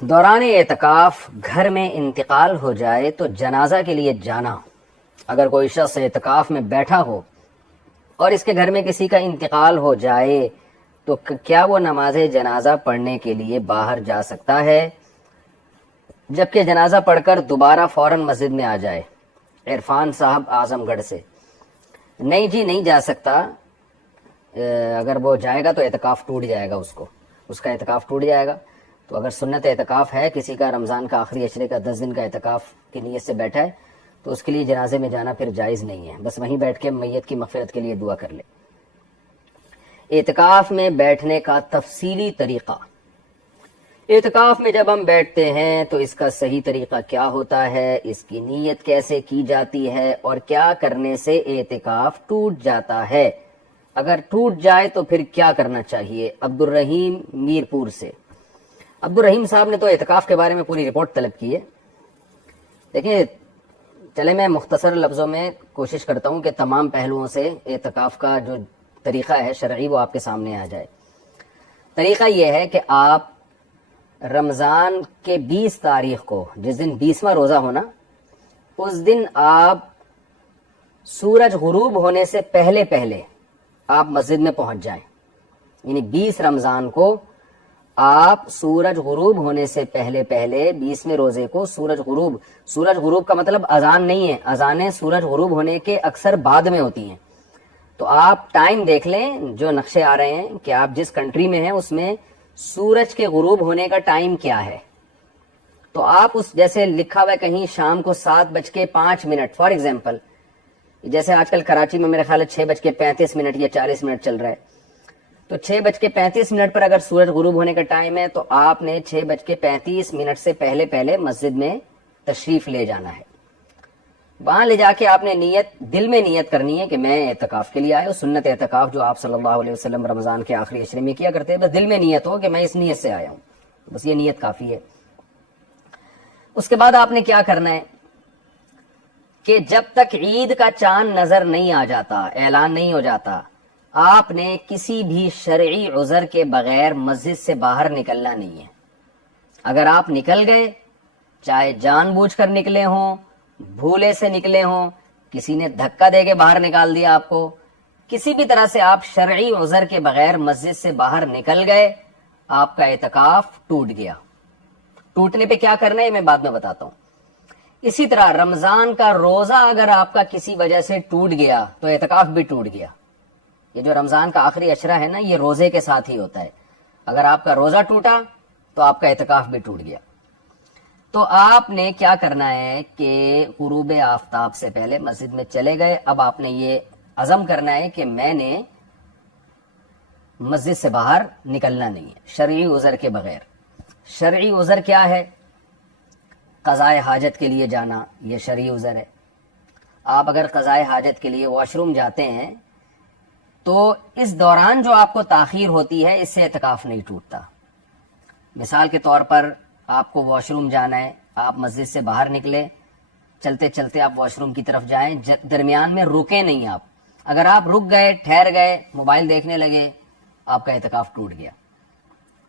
دوران اعتکاف گھر میں انتقال ہو جائے تو جنازہ کے لیے جانا، اگر کوئی شخص اعتکاف میں بیٹھا ہو اور اس کے گھر میں کسی کا انتقال ہو جائے تو کیا وہ نماز جنازہ پڑھنے کے لیے باہر جا سکتا ہے، جبکہ جنازہ پڑھ کر دوبارہ فوراً مسجد میں آ جائے؟ عرفان صاحب اعظم گڑھ سے۔ نہیں جی، نہیں جا سکتا۔ اگر وہ جائے گا تو اعتکاف ٹوٹ جائے گا، اس کا اعتکاف ٹوٹ جائے گا۔ تو اگر سنت اعتکاف ہے کسی کا، رمضان کا آخری عشرے کا 10 دن کا اعتکاف کی نیت سے بیٹھا ہے، تو اس کے لیے جنازے میں جانا پھر جائز نہیں ہے، بس وہیں بیٹھ کے میت کی مغفرت کے لیے دعا کر لے۔ اعتکاف میں بیٹھنے کا تفصیلی طریقہ۔ اعتکاف میں جب ہم بیٹھتے ہیں تو اس کا صحیح طریقہ کیا ہوتا ہے، اس کی نیت کیسے کی جاتی ہے، اور کیا کرنے سے اعتکاف ٹوٹ جاتا ہے؟ اگر ٹوٹ جائے تو پھر کیا کرنا چاہیے؟ عبد الرحیم میرپور سے۔ عبد الرحیم صاحب نے تو اعتکاف کے بارے میں پوری رپورٹ طلب کی ہے۔ دیکھیں، چلے میں مختصر لفظوں میں کوشش کرتا ہوں کہ تمام پہلوؤں سے اعتکاف کا جو طریقہ ہے شرعی وہ آپ کے سامنے آ جائے۔ طریقہ یہ ہے کہ آپ رمضان کے 20 تاریخ کو، جس دن 20واں روزہ ہونا، اس دن آپ سورج غروب ہونے سے پہلے آپ مسجد میں پہنچ جائیں۔ یعنی 20 رمضان کو آپ سورج غروب ہونے سے پہلے 20ویں روزے کو سورج غروب کا مطلب اذان نہیں ہے، اذانیں سورج غروب ہونے کے اکثر بعد میں ہوتی ہیں۔ تو آپ ٹائم دیکھ لیں، جو نقشے آ رہے ہیں کہ آپ جس کنٹری میں ہیں اس میں سورج کے غروب ہونے کا ٹائم کیا ہے، تو آپ اس جیسے لکھا ہوا ہے کہیں شام کو 7:05 فار ایگزامپل، جیسے آج کل کراچی میں میرے خیال ہے 6:35 یا 40 منٹ چل رہا ہے، تو 6:35 پر اگر سورج غروب ہونے کا ٹائم ہے تو آپ نے 6:35 سے پہلے مسجد میں تشریف لے جانا ہے۔ وہاں لے جا کے آپ نے دل میں نیت کرنی ہے کہ میں اعتکاف کے لیے آیا ہوں، سنت اعتکاف جو آپ صلی اللہ علیہ وسلم رمضان کے آخری عشرے میں کیا کرتے ہیں، بس دل میں نیت ہو کہ میں اس نیت سے آیا ہوں، بس یہ نیت کافی ہے۔ اس کے بعد آپ نے کیا کرنا ہے کہ جب تک عید کا چاند نظر نہیں آ جاتا، اعلان نہیں ہو جاتا، آپ نے کسی بھی شرعی عذر کے بغیر مسجد سے باہر نکلنا نہیں ہے۔ اگر آپ نکل گئے، چاہے جان بوجھ کر نکلے ہوں، بھولے سے نکلے ہوں، کسی نے دھکا دے کے باہر نکال دیا آپ کو، کسی بھی طرح سے آپ شرعی عذر کے بغیر مسجد سے باہر نکل گئے، آپ کا اعتکاف ٹوٹ گیا۔ ٹوٹنے پہ کیا کرنا ہے میں بعد میں بتاتا ہوں۔ اسی طرح رمضان کا روزہ اگر آپ کا کسی وجہ سے ٹوٹ گیا تو اعتکاف بھی ٹوٹ گیا۔ یہ جو رمضان کا آخری عشرہ ہے نا، یہ روزے کے ساتھ ہی ہوتا ہے۔ اگر آپ کا روزہ ٹوٹا تو آپ کا اعتکاف بھی ٹوٹ گیا۔ تو آپ نے کیا کرنا ہے کہ غروب آفتاب سے پہلے مسجد میں چلے گئے، اب آپ نے یہ عزم کرنا ہے کہ میں نے مسجد سے باہر نکلنا نہیں ہے شرعی عذر کے بغیر۔ شرعی عذر کیا ہے؟ قضائے حاجت کے لیے جانا، یہ شرعی عذر ہے۔ آپ اگر قضائے حاجت کے لیے واش روم جاتے ہیں تو اس دوران جو آپ کو تاخیر ہوتی ہے اس سے اعتکاف نہیں ٹوٹتا۔ مثال کے طور پر آپ کو واش روم جانا ہے، آپ مسجد سے باہر نکلے، چلتے چلتے آپ واش روم کی طرف جائیں، درمیان میں رکے نہیں آپ۔ اگر آپ رک گئے، ٹھہر گئے، موبائل دیکھنے لگے، آپ کا اعتکاف ٹوٹ گیا۔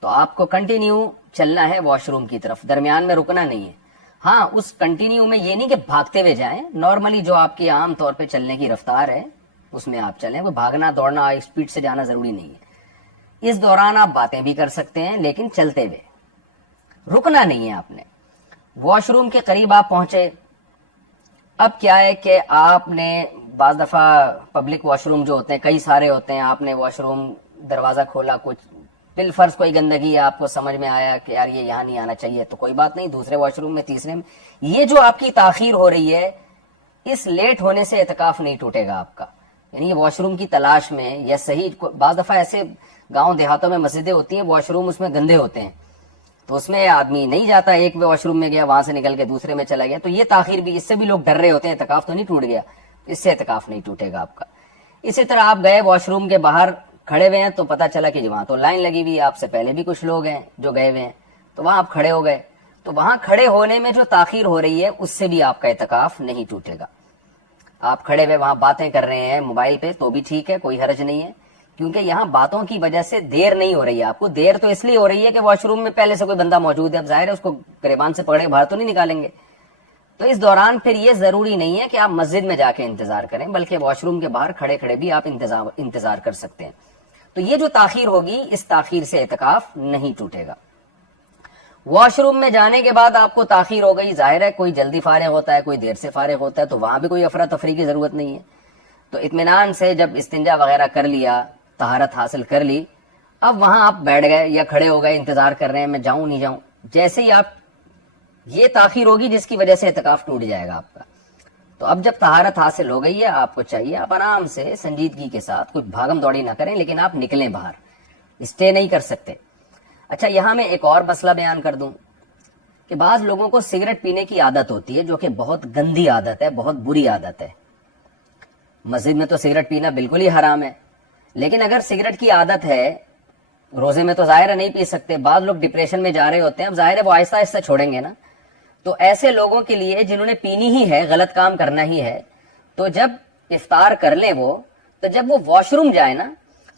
تو آپ کو کنٹینیو چلنا ہے واش روم کی طرف، درمیان میں رکنا نہیں ہے۔ ہاں، اس کنٹینیو میں یہ نہیں کہ بھاگتے ہوئے جائیں، نارملی جو آپ کی عام طور پہ چلنے کی رفتار ہے اس میں آپ چلیں، کوئی بھاگنا دوڑنا اسپیڈ سے جانا ضروری نہیں ہے۔ اس دوران آپ باتیں بھی کر سکتے ہیں لیکن چلتے ہوئے، رکنا نہیں ہے آپ نے۔ واش روم کے قریب آپ پہنچے، اب کیا ہے کہ آپ نے بعض دفعہ پبلک واش روم جو ہوتے ہیں کئی سارے ہوتے ہیں، آپ نے واش روم دروازہ کھولا، کچھ بالفرض کوئی گندگی ہے، آپ کو سمجھ میں آیا کہ یار یہ یہاں نہیں آنا چاہیے، تو کوئی بات نہیں، دوسرے واش روم میں، تیسرے میں۔ یہ جو آپ کی تاخیر ہو رہی ہے، اس لیٹ ہونے سے اعتکاف نہیں ٹوٹے گا آپ کا۔ یعنی واش روم کی تلاش میں یا صحیح، بعض دفعہ ایسے گاؤں دیہاتوں میں مسجدیں ہوتی ہیں واش روم اس میں گندے ہوتے ہیں، تو اس میں آدمی نہیں جاتا، ایک واش روم میں گیا وہاں سے نکل کے دوسرے میں چلا گیا، تو یہ تاخیر بھی، اس سے بھی لوگ ڈر رہے ہوتے ہیں اعتکاف تو نہیں ٹوٹ گیا، اس سے اعتکاف نہیں ٹوٹے گا آپ کا۔ اسی طرح آپ گئے واش روم کے باہر کھڑے ہوئے ہیں تو پتہ چلا کہ وہاں تو لائن لگی ہوئی ہے، آپ سے پہلے بھی کچھ لوگ ہیں جو گئے ہوئے ہیں، تو وہاں آپ کھڑے ہو گئے، تو وہاں کھڑے ہونے میں جو تاخیر ہو رہی ہے اس سے بھی آپ کا اعتکاف نہیں ٹوٹے گا۔ آپ کھڑے ہوئے وہاں باتیں کر رہے ہیں موبائل پہ تو بھی ٹھیک ہے، کوئی حرج نہیں ہے، کیونکہ یہاں باتوں کی وجہ سے دیر نہیں ہو رہی ہے آپ کو. دیر تو اس لیے ہو رہی ہے کہ واش روم میں پہلے سے کوئی بندہ موجود ہے, اب ظاہر ہے اس کو گریبان سے پکڑے باہر تو نہیں نکالیں گے. تو اس دوران پھر یہ ضروری نہیں ہے کہ آپ مسجد میں جا کے انتظار کریں, بلکہ واش روم کے باہر کھڑے کھڑے بھی آپ انتظار کر سکتے ہیں. تو یہ جو تاخیر ہوگی, اس تاخیر سے اعتکاف نہیں ٹوٹے گا. واش روم میں جانے کے بعد آپ کو تاخیر ہو گئی, ظاہر ہے کوئی جلدی فارغ ہوتا ہے, کوئی دیر سے فارغ ہوتا ہے, تو وہاں بھی کوئی افراتفری کی ضرورت نہیں ہے. تو اطمینان سے جب استنجا وغیرہ کر لیا, طہارت حاصل کر لی, اب وہاں آپ بیٹھ گئے یا کھڑے ہو گئے, انتظار کر رہے ہیں میں جاؤں نہیں جاؤں. جیسے ہی آپ, یہ تاخیر ہوگی جس کی وجہ سے اعتکاف ٹوٹ جائے گا آپ کا. تو اب جب طہارت حاصل ہو گئی ہے, آپ کو چاہیے آپ آرام سے سنجیدگی کے ساتھ, کچھ بھاگم دوڑی نہ کریں, لیکن آپ نکلیں باہر, اسٹے نہیں کر سکتے. اچھا, یہاں میں ایک اور مسئلہ بیان کر دوں کہ بعض لوگوں کو سگریٹ پینے کی عادت ہوتی ہے, جو کہ بہت گندی عادت ہے, بہت بری عادت ہے. مسجد میں تو سگریٹ پینا بالکل ہی حرام ہے, لیکن اگر سگریٹ کی عادت ہے, روزے میں تو ظاہر ہے نہیں پی سکتے, بعض لوگ ڈپریشن میں جا رہے ہوتے ہیں, اب ظاہر ہے وہ آہستہ آہستہ چھوڑیں گے نا. تو ایسے لوگوں کے لیے جنہوں نے پینی ہی ہے, غلط کام کرنا ہی ہے, تو جب افطار کر لیں وہ, تو جب وہ واش روم جائے نا,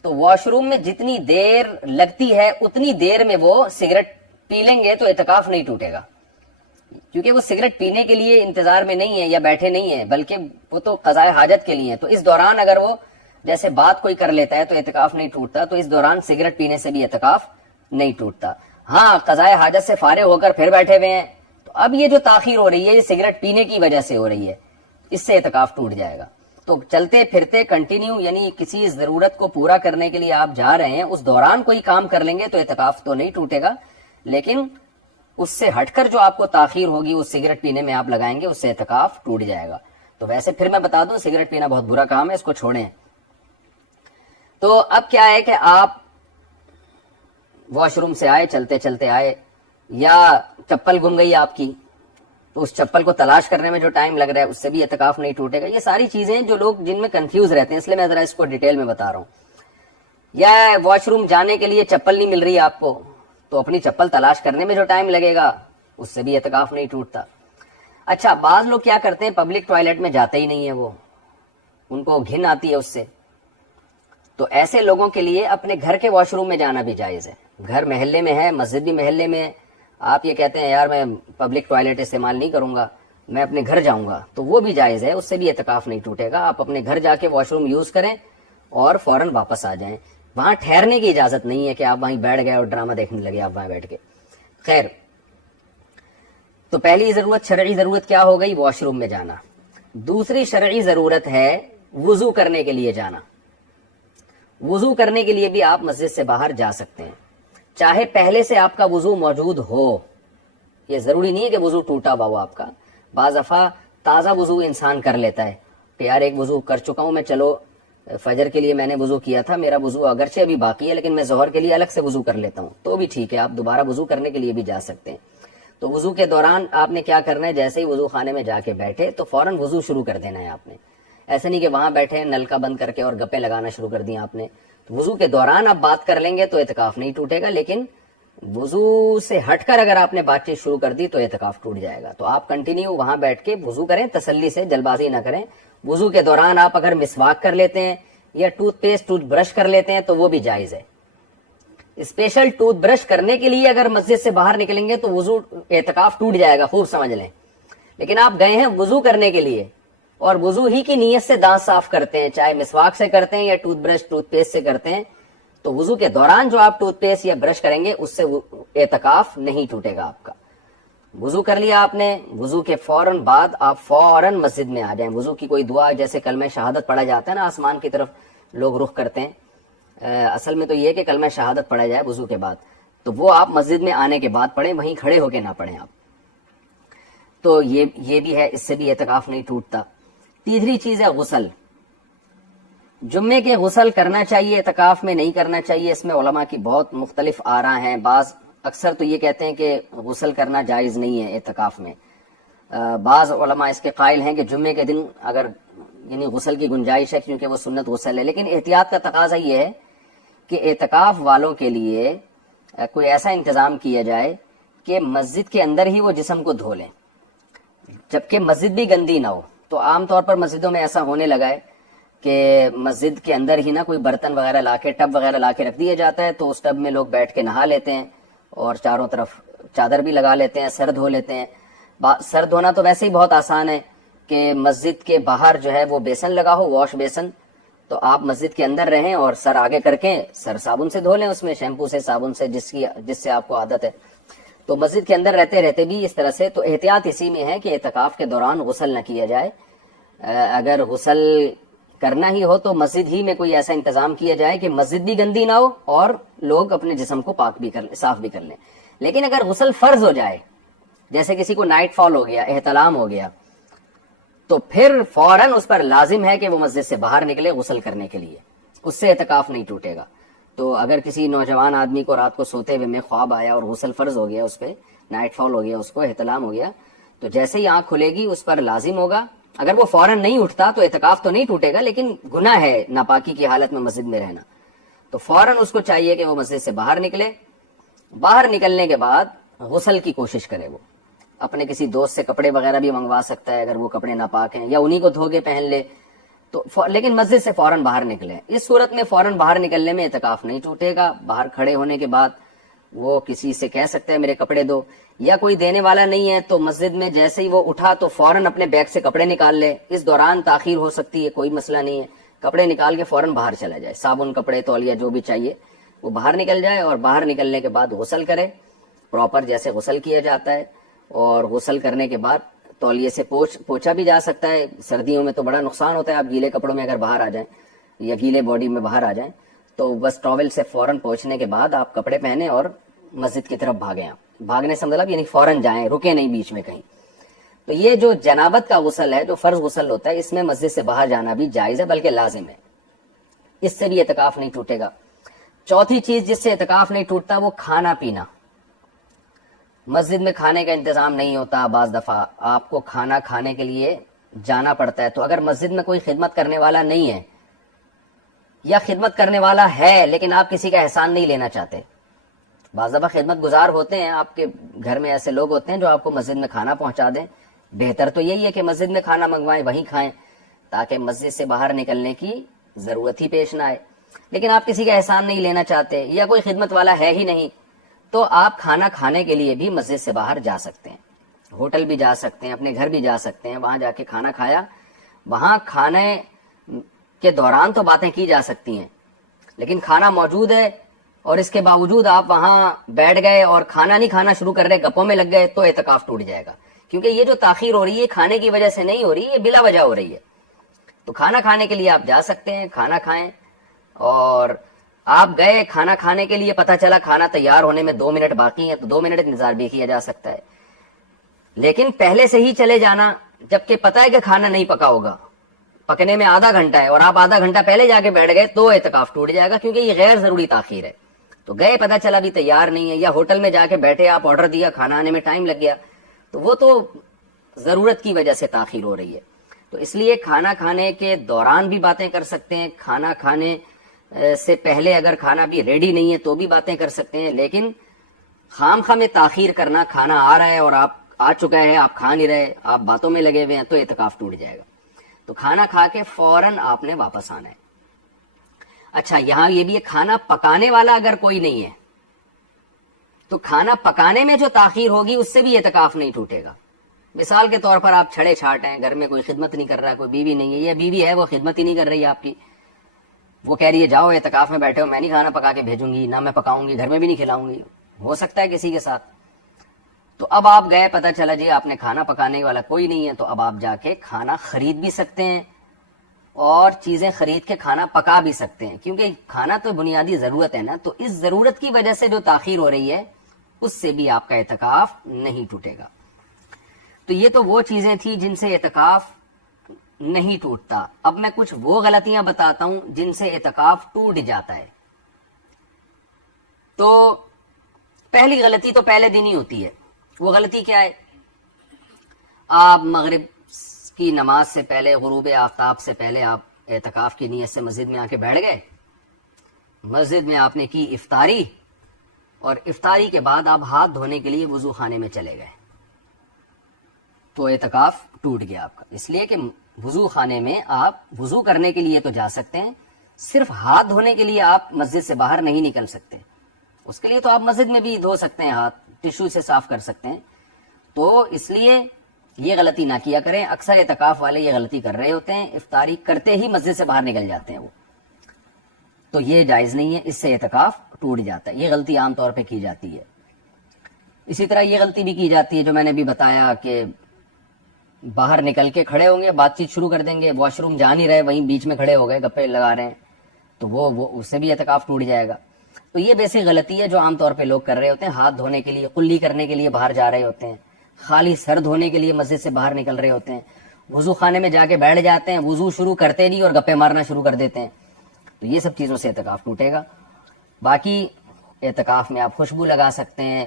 تو واش روم میں جتنی دیر لگتی ہے اتنی دیر میں وہ سگریٹ پی لیں گے تو اعتکاف نہیں ٹوٹے گا. کیونکہ وہ سگریٹ پینے کے لیے انتظار میں نہیں ہے یا بیٹھے نہیں ہیں, بلکہ وہ تو قضاء حاجت کے لیے ہیں. تو اس دوران اگر وہ جیسے بات کوئی کر لیتا ہے تو اعتکاف نہیں ٹوٹتا, تو اس دوران سگریٹ پینے سے بھی اعتکاف نہیں ٹوٹتا. ہاں, قضاء حاجت سے فارغ ہو کر پھر بیٹھے ہوئے ہیں, تو اب یہ جو تاخیر ہو رہی ہے یہ سگریٹ پینے کی وجہ سے ہو رہی ہے, اس سے اعتکاف ٹوٹ جائے گا. تو چلتے پھرتے کنٹینیو, یعنی کسی ضرورت کو پورا کرنے کے لیے آپ جا رہے ہیں, اس دوران کوئی کام کر لیں گے تو اعتکاف تو نہیں ٹوٹے گا, لیکن اس سے ہٹ کر جو آپ کو تاخیر ہوگی اس سگریٹ پینے میں آپ لگائیں گے, اس سے اعتکاف ٹوٹ جائے گا. تو ویسے پھر میں بتا دوں, سگریٹ پینا بہت برا کام ہے, اس کو چھوڑیں. تو اب کیا ہے کہ آپ واش روم سے آئے, چلتے چلتے آئے, یا چپل گم گئی آپ کی, تو اس چپل کو تلاش کرنے میں جو ٹائم لگ رہا ہے اس سے بھی اعتکاف نہیں ٹوٹے گا. یہ ساری چیزیں جو لوگ جن میں کنفیوز رہتے ہیں, اس لیے میں ذرا اس کو ڈیٹیل میں بتا رہا ہوں. یا واش روم جانے کے لیے چپل نہیں مل رہی آپ کو, تو اپنی چپل تلاش کرنے میں جو ٹائم لگے گا اس سے بھی اعتکاف نہیں ٹوٹتا. اچھا, بعض لوگ کیا کرتے ہیں, پبلک ٹوائلٹ میں جاتے ہی نہیں ہے, وہ ان کو گھن آتی ہے اس سے. تو ایسے لوگوں کے لیے اپنے گھر کے واش روم میں جانا بھی جائز ہے. گھر محلے میں ہے, مسجد بھی محلے میں ہے, آپ یہ کہتے ہیں یار میں پبلک ٹوائلٹ استعمال نہیں کروں گا, میں اپنے گھر جاؤں گا, تو وہ بھی جائز ہے, اس سے بھی اعتکاف نہیں ٹوٹے گا. آپ اپنے گھر جا کے واش روم یوز کریں اور فوراً واپس آ جائیں. وہاں ٹھہرنے کی اجازت نہیں ہے کہ آپ وہیں بیٹھ گئے اور ڈرامہ دیکھنے لگے آپ وہاں بیٹھ کے. خیر, تو پہلی ضرورت, شرعی ضرورت کیا ہو گئی, واش روم میں جانا. دوسری شرعی ضرورت ہے وضو کرنے کے لیے جانا. وضو کرنے کے لیے بھی آپ مسجد سے باہر جا سکتے ہیں, چاہے پہلے سے آپ کا وضو موجود ہو. یہ ضروری نہیں ہے کہ وضو ٹوٹا ہوا ہو آپ کا. بعض دفعہ تازہ وضو انسان کر لیتا ہے کہ یار ایک وضو کر چکا ہوں میں, چلو فجر کے لیے میں نے وضو کیا تھا, میرا وضو اگرچہ ابھی باقی ہے لیکن میں ظہر کے لیے الگ سے وضو کر لیتا ہوں, تو بھی ٹھیک ہے, آپ دوبارہ وضو کرنے کے لیے بھی جا سکتے ہیں. تو وضو کے دوران آپ نے کیا کرنا ہے, جیسے ہی وضو خانے میں جا کے بیٹھے تو فوراً وضو شروع کر دینا ہے آپ نے. ایسے نہیں کہ وہاں بیٹھے نل کا بند کر کے اور گپے لگانا شروع کر دیا آپ نے. وضو کے دوران آپ بات کر لیں گے تو اعتکاف نہیں ٹوٹے گا, لیکن وضو سے ہٹ کر اگر آپ نے بات چیت شروع کر دی تو اعتکاف ٹوٹ جائے گا. تو آپ کنٹینیو وہاں بیٹھ کے وضو کریں, تسلی سے, جلد بازی نہ کریں. وضو کے دوران آپ اگر مسواک کر لیتے ہیں یا ٹوتھ پیسٹ, ٹوتھ برش کر لیتے ہیں تو وہ بھی جائز ہے. اسپیشل ٹوتھ برش کرنے کے لیے اگر مسجد سے باہر نکلیں گے تو وضو, اعتکاف ٹوٹ جائے گا, خوب سمجھ لیں. لیکن آپ گئے ہیں وضو کرنے کے لیے اور وضو ہی کی نیت سے دانت صاف کرتے ہیں, چاہے مسواک سے کرتے ہیں یا ٹوتھ برش ٹوتھ پیسٹ سے کرتے ہیں, تو وضو کے دوران جو آپ ٹوتھ پیسٹ یا برش کریں گے اس سے اعتکاف نہیں ٹوٹے گا آپ کا. وضو کر لیا آپ نے, وضو کے فوراً بعد آپ فوراً مسجد میں آ جائیں. وضو کی کوئی دعا, جیسے کلمہ شہادت پڑھا جاتا ہے نا, آسمان کی طرف لوگ رخ کرتے ہیں, اصل میں تو یہ کہ کلمہ شہادت پڑھا جائے وضو کے بعد, تو وہ آپ مسجد میں آنے کے بعد پڑھیں, وہیں کھڑے ہو کے نہ پڑھیں آپ. تو یہ بھی ہے, اس سے بھی اعتکاف نہیں ٹوٹتا. تیسری چیز ہے غسل. جمعے کے غسل کرنا چاہیے, اعتکاف میں نہیں کرنا چاہیے, اس میں علماء کی بہت مختلف آراء ہیں. بعض اکثر تو یہ کہتے ہیں کہ غسل کرنا جائز نہیں ہے اعتکاف میں. بعض علماء اس کے قائل ہیں کہ جمعے کے دن اگر یعنی غسل کی گنجائش ہے کیونکہ وہ سنت غسل ہے, لیکن احتیاط کا تقاضا یہ ہے کہ اعتکاف والوں کے لیے کوئی ایسا انتظام کیا جائے کہ مسجد کے اندر ہی وہ جسم کو دھو لیں, جبکہ مسجد بھی گندی نہ ہو. تو عام طور پر مسجدوں میں ایسا ہونے لگا ہے کہ مسجد کے اندر ہی نا کوئی برتن وغیرہ لا کے ٹب وغیرہ لا کے رکھ دیا جاتا ہے، تو اس ٹب میں لوگ بیٹھ کے نہا لیتے ہیں اور چاروں طرف چادر بھی لگا لیتے ہیں، سر دھو لیتے ہیں۔ سر دھونا تو ویسے ہی بہت آسان ہے کہ مسجد کے باہر جو ہے وہ بیسن لگا ہو، واش بیسن، تو آپ مسجد کے اندر رہیں اور سر آگے کر کے سر صابن سے دھو لیں، اس میں شیمپو سے، صابن سے، جس سے آپ کو عادت ہے۔ تو مسجد کے اندر رہتے رہتے بھی اس طرح سے، تو احتیاط اسی میں ہے کہ اعتکاف کے دوران غسل نہ کیا جائے۔ اگر غسل کرنا ہی ہو تو مسجد ہی میں کوئی ایسا انتظام کیا جائے کہ مسجد بھی گندی نہ ہو اور لوگ اپنے جسم کو پاک بھی صاف بھی کر لیں۔ لیکن اگر غسل فرض ہو جائے، جیسے کسی کو نائٹ فال ہو گیا، احتلام ہو گیا، تو پھر فوراً اس پر لازم ہے کہ وہ مسجد سے باہر نکلے غسل کرنے کے لیے، اس سے اعتکاف نہیں ٹوٹے گا۔ تو اگر کسی نوجوان آدمی کو رات کو سوتے ہوئے میں خواب آیا اور غسل فرض ہو گیا، اس پہ نائٹ فال ہو گیا، اس کو احتلام ہو گیا، تو جیسے ہی آنکھ کھلے گی اس پر لازم ہوگا، اگر وہ فوراً نہیں اٹھتا تو اعتکاف تو نہیں ٹوٹے گا، لیکن گناہ ہے ناپاکی کی حالت میں مسجد میں رہنا، تو فوراً اس کو چاہیے کہ وہ مسجد سے باہر نکلے۔ باہر نکلنے کے بعد غسل کی کوشش کرے، وہ اپنے کسی دوست سے کپڑے وغیرہ بھی منگوا سکتا ہے اگر وہ کپڑے ناپاک ہیں، یا انہی کو دھو کے پہن لے، تو لیکن مسجد سے فوراً باہر نکلے۔ اس صورت میں فوراً باہر نکلنے میں اعتکاف نہیں ٹوٹے گا۔ باہر کھڑے ہونے کے بعد وہ کسی سے کہہ سکتا ہے میرے کپڑے دو، یا کوئی دینے والا نہیں ہے تو مسجد میں جیسے ہی وہ اٹھا تو فوراً اپنے بیگ سے کپڑے نکال لے۔ اس دوران تاخیر ہو سکتی ہے، کوئی مسئلہ نہیں ہے، کپڑے نکال کے فوراً باہر چلا جائے، صابن، کپڑے، تولیہ جو بھی چاہیے وہ باہر نکل جائے، اور باہر نکلنے کے بعد غسل کرے پراپر جیسے غسل کیا جاتا ہے۔ اور غسل کرنے کے بعد تولیے سے پوچھا بھی جا سکتا ہے، سردیوں میں تو بڑا نقصان ہوتا ہے، آپ گیلے کپڑوں میں اگر باہر آ جائیں یا گیلے باڈی میں باہر آ جائیں تو بس ٹاول سے فوراً پوچھنے کے بعد آپ کپڑے پہنے اور مسجد کی طرف بھاگیں۔ بھاگنے سے مطلب یعنی فوراً جائیں، رکے نہیں بیچ میں کہیں۔ تو یہ جو جنابت کا غسل ہے، جو فرض غسل ہوتا ہے، اس میں مسجد سے باہر جانا بھی جائز ہے، بلکہ لازم ہے، اس سے بھی اعتکاف نہیں ٹوٹے گا۔ چوتھی چیز جس سے اعتکاف نہیں ٹوٹتا وہ کھانا پینا۔ مسجد میں کھانے کا انتظام نہیں ہوتا، بعض دفعہ آپ کو کھانا کھانے کے لیے جانا پڑتا ہے، تو اگر مسجد میں کوئی خدمت کرنے والا نہیں ہے، یا خدمت کرنے والا ہے لیکن آپ کسی کا احسان نہیں لینا چاہتے، بعض دفعہ خدمت گزار ہوتے ہیں آپ کے گھر میں، ایسے لوگ ہوتے ہیں جو آپ کو مسجد میں کھانا پہنچا دیں، بہتر تو یہی ہے کہ مسجد میں کھانا منگوائیں، وہیں کھائیں، تاکہ مسجد سے باہر نکلنے کی ضرورت ہی پیش نہ آئے۔ لیکن آپ کسی کا احسان نہیں لینا چاہتے یا کوئی خدمت والا ہے ہی نہیں، تو آپ کھانا کھانے کے لیے بھی مسجد سے باہر جا سکتے ہیں، ہوٹل بھی جا سکتے ہیں، اپنے گھر بھی جا سکتے ہیں، وہاں جا کے کھانا کھایا۔ وہاں کھانے کے دوران تو باتیں کی جا سکتی ہیں، لیکن کھانا موجود ہے اور اس کے باوجود آپ وہاں بیٹھ گئے اور کھانا نہیں کھانا شروع کر رہے، گپوں میں لگ گئے، تو اعتکاف ٹوٹ جائے گا، کیونکہ یہ جو تاخیر ہو رہی ہے کھانے کی وجہ سے نہیں ہو رہی، یہ بلا وجہ ہو رہی ہے۔ تو کھانا کھانے کے لیے آپ جا سکتے ہیں، کھانا کھائیں، اور آپ گئے کھانا کھانے کے لیے، پتہ چلا کھانا تیار ہونے میں 2 منٹ باقی ہیں، تو 2 منٹ انتظار بھی کیا جا سکتا ہے، لیکن پہلے سے ہی چلے جانا جبکہ پتہ ہے کہ کھانا نہیں پکا ہوگا، پکنے میں آدھا گھنٹہ ہے، اور آپ آدھا گھنٹہ پہلے جا کے بیٹھ گئے، تو اعتکاف ٹوٹ جائے گا، کیونکہ یہ غیر ضروری تاخیر ہے۔ تو گئے پتہ چلا بھی تیار نہیں ہے، یا ہوٹل میں جا کے بیٹھے، آپ آرڈر دیا، کھانا آنے میں ٹائم لگ گیا، تو وہ تو ضرورت کی وجہ سے تاخیر ہو رہی ہے۔ تو اس لیے کھانا کھانے کے دوران بھی باتیں کر سکتے ہیں، کھانا کھانے سے پہلے اگر کھانا بھی ریڈی نہیں ہے تو بھی باتیں کر سکتے ہیں، لیکن خام خواہ میں تاخیر کرنا، کھانا آ رہا ہے اور آپ آ چکا ہے، آپ کھا نہیں رہے، آپ باتوں میں لگے ہوئے ہیں، تو اعتکاف ٹوٹ جائے گا۔ تو کھانا کھا کے فوراً آپ نے واپس آنا ہے۔ اچھا، یہاں یہ بھی ہے، کھانا پکانے والا اگر کوئی نہیں ہے تو کھانا پکانے میں جو تاخیر ہوگی اس سے بھی اعتکاف نہیں ٹوٹے گا۔ مثال کے طور پر آپ چھڑے چھاٹ ہیں، گھر میں کوئی خدمت نہیں کر رہا، کوئی بیوی نہیں ہے، یا بیوی ہے وہ خدمت ہی نہیں کر رہی آپ کی، وہ کہہ رہی ہے جاؤ اعتکاف میں بیٹھے ہو، میں نہیں کھانا پکا کے بھیجوں گی، نہ میں پکاؤں گی، گھر میں بھی نہیں کھلاؤں گی، ہو سکتا ہے کسی کے ساتھ۔ تو اب آپ گئے، پتہ چلا جی آپ نے کھانا پکانے والا کوئی نہیں ہے، تو اب آپ جا کے کھانا خرید بھی سکتے ہیں اور چیزیں خرید کے کھانا پکا بھی سکتے ہیں، کیونکہ کھانا تو بنیادی ضرورت ہے نا، تو اس ضرورت کی وجہ سے جو تاخیر ہو رہی ہے اس سے بھی آپ کا اعتکاف نہیں ٹوٹے گا۔ تو یہ تو وہ چیزیں تھیں جن سے اعتکاف نہیں ٹوٹتا۔ اب میں کچھ وہ غلطیاں بتاتا ہوں جن سے اعتکاف ٹوٹ جاتا ہے۔ تو پہلی غلطی تو پہلے دن ہی ہوتی ہے۔ وہ غلطی کیا ہے؟ آپ مغرب کی نماز سے پہلے، غروب آفتاب سے پہلے آپ اعتکاف کی نیت سے مسجد میں آ کے بیٹھ گئے، مسجد میں آپ نے کی افطاری، اور افطاری کے بعد آپ ہاتھ دھونے کے لیے وضو خانے میں چلے گئے، تو اعتکاف ٹوٹ گیا آپ کا، اس لیے کہ وضو خانے میں آپ وضو کرنے کے لیے تو جا سکتے ہیں، صرف ہاتھ دھونے کے لیے آپ مسجد سے باہر نہیں نکل سکتے. اس کے لیے تو آپ مسجد میں بھی دھو سکتے ہیں، ہاتھ ٹشو سے صاف کر سکتے ہیں. تو اس لیے یہ غلطی نہ کیا کریں. اکثر اعتکاف والے یہ غلطی کر رہے ہوتے ہیں، افطاری کرتے ہی مسجد سے باہر نکل جاتے ہیں وہ. تو یہ جائز نہیں ہے، اس سے اعتکاف ٹوٹ جاتا ہے. یہ غلطی عام طور پہ کی جاتی ہے. اسی طرح یہ غلطی بھی کی جاتی ہے جو میں نے بھی بتایا کہ باہر نکل کے کھڑے ہوں گے، بات چیت شروع کر دیں گے، واش روم جا نہیں رہے، وہیں بیچ میں کھڑے ہو گئے، گپے لگا رہے ہیں، تو وہ اس سے بھی اعتکاف ٹوٹ جائے گا. تو یہ بیسک غلطی ہے جو عام طور پہ لوگ کر رہے ہوتے ہیں. ہاتھ دھونے کے لیے، قلی کرنے کے لیے باہر جا رہے ہوتے ہیں، خالی سر دھونے کے لیے مسجد سے باہر نکل رہے ہوتے ہیں، وضو خانے میں جا کے بیٹھ جاتے ہیں، وضو شروع کرتے نہیں اور گپے مارنا شروع کر دیتے ہیں. تو یہ سب چیزوں سے اعتکاف ٹوٹے گا. باقی اعتکاف میں آپ خوشبو لگا سکتے ہیں،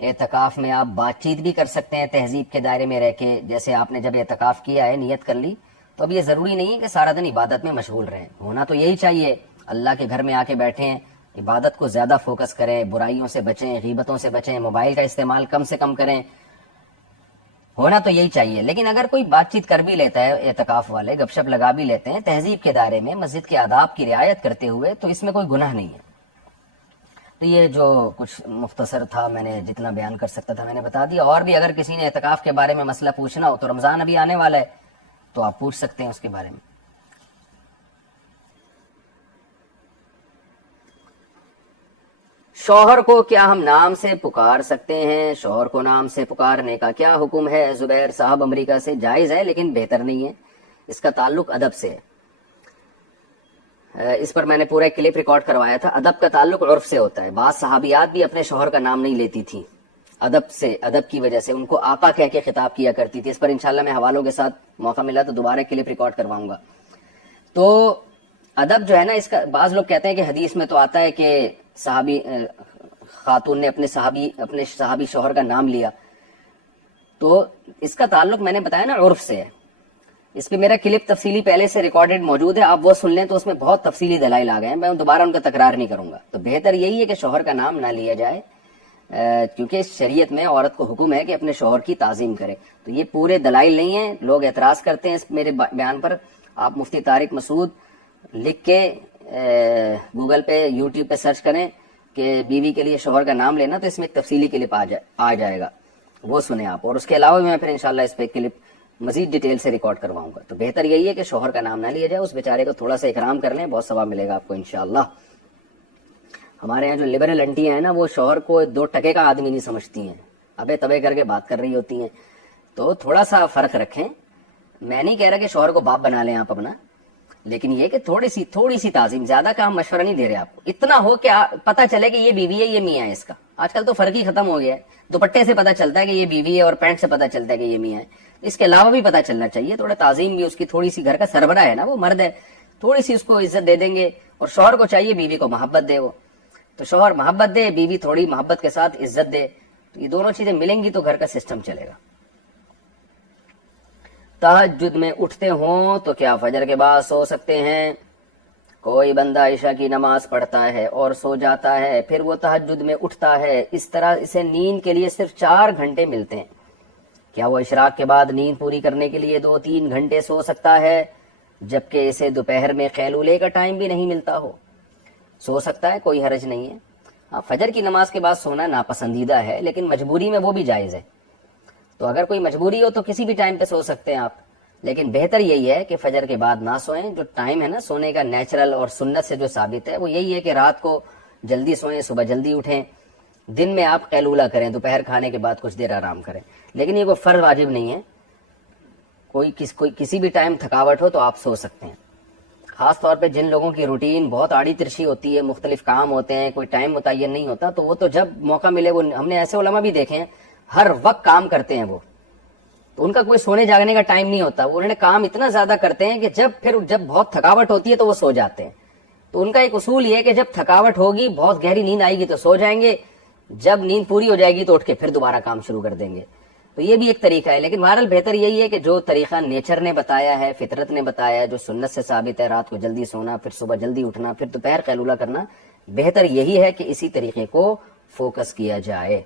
اعتکاف میں آپ بات چیت بھی کر سکتے ہیں تہذیب کے دائرے میں رہ کے. جیسے آپ نے جب اعتکاف کیا ہے، نیت کر لی، تو اب یہ ضروری نہیں ہے کہ سارا دن عبادت میں مشغول رہیں. ہونا تو یہی چاہیے، اللہ کے گھر میں آ کے بیٹھے ہیں، عبادت کو زیادہ فوکس کریں، برائیوں سے بچیں، غیبتوں سے بچیں، موبائل کا استعمال کم سے کم کریں. ہونا تو یہی چاہیے. لیکن اگر کوئی بات چیت کر بھی لیتا ہے، اعتکاف والے گپ شپ لگا بھی لیتے ہیں تہذیب کے دائرے میں، مسجد کے آداب کی رعایت کرتے ہوئے، تو اس میں کوئی گناہ نہیں ہے. تو یہ جو کچھ مختصر تھا، میں نے جتنا بیان کر سکتا تھا میں نے بتا دیا. اور بھی اگر کسی نے اعتکاف کے بارے میں مسئلہ پوچھنا ہو تو رمضان ابھی آنے والا ہے، تو آپ پوچھ سکتے ہیں اس کے بارے میں. شوہر کو کیا ہم نام سے پکار سکتے ہیں؟ شوہر کو نام سے پکارنے کا کیا حکم ہے؟ زبیر صاحب امریکہ سے. جائز ہے لیکن بہتر نہیں ہے، اس کا تعلق ادب سے ہے. اس پر میں نے پورا ایک کلپ ریکارڈ کروایا تھا. ادب کا تعلق عرف سے ہوتا ہے. بعض صحابیات بھی اپنے شوہر کا نام نہیں لیتی تھیں، ادب سے، ادب کی وجہ سے ان کو آقا کہہ کے خطاب کیا کرتی تھی. اس پر انشاءاللہ میں حوالوں کے ساتھ موقع ملا تو دوبارہ کلپ ریکارڈ کرواؤں گا. تو ادب جو ہے نا، اس کا بعض لوگ کہتے ہیں کہ حدیث میں تو آتا ہے کہ صحابی خاتون نے اپنے صحابی شوہر کا نام لیا. تو اس کا تعلق میں نے بتایا نا عرف سے ہے. اس پہ میرا کلپ تفصیلی پہلے سے ریکارڈڈ موجود ہے، آپ وہ سن لیں تو اس میں بہت تفصیلی دلائل آ گئے ہیں. میں دوبارہ ان کا تکرار نہیں کروں گا. تو بہتر یہی ہے کہ شوہر کا نام نہ لیا جائے، کیونکہ اس شریعت میں عورت کو حکم ہے کہ اپنے شوہر کی تعظیم کرے. تو یہ پورے دلائل نہیں ہیں، لوگ اعتراض کرتے ہیں اس میرے بیان پر. آپ مفتی طارق مسعود لکھ کے گوگل پہ، یوٹیوب پہ سرچ کریں کہ بیوی کے لیے شوہر کا نام لینا، تو اس میں ایک تفصیلی کلپ آ جائے گا، وہ سنیں آپ. اور اس کے علاوہ میں پھر انشاءاللہ اس پہ کلپ مزید ڈیٹیل سے ریکارڈ کرواؤں گا. تو بہتر یہی ہے کہ شوہر کا نام نہ لیا جائے، اس بیچارے کو تھوڑا سا اکرام کر لیں، بہت ثواب ملے گا آپ کو انشاءاللہ. ہمارے یہاں جو لبرل انٹیاں ہیں نا، وہ شوہر کو 2 ٹکے کا آدمی نہیں سمجھتی ہیں، ابے تبے کر کے بات کر رہی ہوتی ہیں. تو تھوڑا سا فرق رکھیں. میں نہیں کہہ رہا کہ شوہر کو باپ بنا لیں آپ اپنا، لیکن یہ کہ تھوڑی سی تعظیم، زیادہ کام مشورہ نہیں دے رہے آپ کو. اتنا ہو کہ پتہ چلے کہ یہ بیوی ہے، یہ میاں ہے اس کا. آج کل تو فرق ہی ختم ہو گیا ہے. دوپٹے سے پتہ چلتا ہے کہ یہ بیوی ہے اور پینٹ سے پتہ چلتا ہے کہ یہ میاں ہے. اس کے علاوہ بھی پتہ چلنا چاہیے. تھوڑا تعظیم بھی اس کی، تھوڑی سی، گھر کا سربراہ ہے نا وہ، مرد ہے، تھوڑی سی اس کو عزت دے دیں گے. اور شوہر کو چاہیے بیوی کو محبت دے. وہ تو شوہر محبت دے، بیوی تھوڑی محبت کے ساتھ عزت دے. تو یہ دونوں چیزیں ملیں گی تو گھر کا سسٹم چلے گا. تہجد میں اٹھتے ہوں تو کیا فجر کے بعد سو سکتے ہیں؟ کوئی بندہ عشاء کی نماز پڑھتا ہے اور سو جاتا ہے، پھر وہ تہجد میں اٹھتا ہے، اس طرح اسے نیند کے لیے صرف 4 گھنٹے ملتے ہیں. کیا وہ اشراق کے بعد نیند پوری کرنے کے لیے 2-3 گھنٹے سو سکتا ہے، جبکہ اسے دوپہر میں قیلولے کا ٹائم بھی نہیں ملتا ہو؟ سو سکتا ہے، کوئی حرج نہیں ہے. ہاں، فجر کی نماز کے بعد سونا ناپسندیدہ ہے، لیکن مجبوری میں وہ بھی جائز ہے. تو اگر کوئی مجبوری ہو تو کسی بھی ٹائم پہ سو سکتے ہیں آپ، لیکن بہتر یہی ہے کہ فجر کے بعد نہ سوئیں. جو ٹائم ہے نا سونے کا، نیچرل اور سنت سے جو ثابت ہے، وہ یہی ہے کہ رات کو جلدی سوئیں، صبح جلدی اٹھیں. دن میں آپ قیلولہ کریں، دوپہر کھانے کے بعد کچھ دیر آرام کریں، لیکن یہ کوئی فرض واجب نہیں ہے. کوئی کسی بھی ٹائم تھکاوٹ ہو تو آپ سو سکتے ہیں. خاص طور پہ جن لوگوں کی روٹین بہت آڑی ترچھی ہوتی ہے، مختلف کام ہوتے ہیں، کوئی ٹائم متعین نہیں ہوتا، تو وہ تو جب موقع ملے، وہ ہم نے ایسے علماء بھی دیکھے ہیں ہر وقت کام کرتے ہیں وہ، تو ان کا کوئی سونے جاگنے کا ٹائم نہیں ہوتا. وہ انہوں نے کام اتنا زیادہ کرتے ہیں کہ جب بہت تھکاوٹ ہوتی ہے تو وہ سو جاتے ہیں. تو ان کا ایک اصول یہ ہے کہ جب تھکاوٹ ہوگی، بہت گہری نیند آئے گی تو سو جائیں گے، جب نیند پوری ہو جائے گی تو اٹھ کے پھر دوبارہ کام شروع کر دیں گے. تو یہ بھی ایک طریقہ ہے. لیکن بہرحال بہتر یہی ہے کہ جو طریقہ نیچر نے بتایا ہے، فطرت نے بتایا ہے، جو سنت سے ثابت ہے، رات کو جلدی سونا، پھر صبح جلدی اٹھنا، پھر دوپہر قیلولہ کرنا، بہتر یہی ہے کہ اسی طریقے کو فوکس کیا جائے.